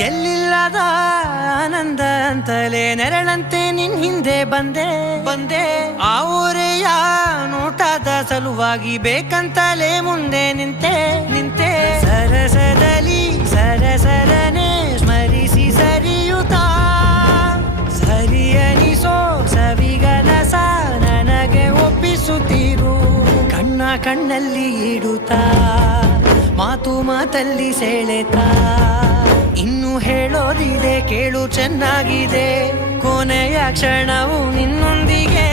ಎಲ್ಲಿಲ್ಲದ ಆನಂದ ಅಂತಲೇ ನೆರಳಂತೆ ನಿನ್ ಹಿಂದೆ ಬಂದೆ ಆ ಊರೆಯ ನೋಟದ ಸಲುವಾಗಿ ಬೇಕಂತಲೇ ಮುಂದೆ ನಿಂತೆ ಸರಸದಲ್ಲಿ ಸರಸರನೆ ಸ್ಮರಿಸಿ ಸರಿಯುತ್ತಾ ಸರಿ ಅನಿಸೋ ಸವಿಗನಸ ನನಗೆ ಒಪ್ಪಿಸುತ್ತೀರು ಕಣ್ಣಲ್ಲಿ ಇಡುತ್ತಾ ಮಾತಲ್ಲಿ ಸೆಳೆತಾ ಇನ್ನು ಹೇಳೋದಿದೆ ಕೇಳು ಚೆನ್ನಾಗಿದೆ ಕೊನೆಯ ಕ್ಷಣವು ನಿನ್ನೊಂದಿಗೆ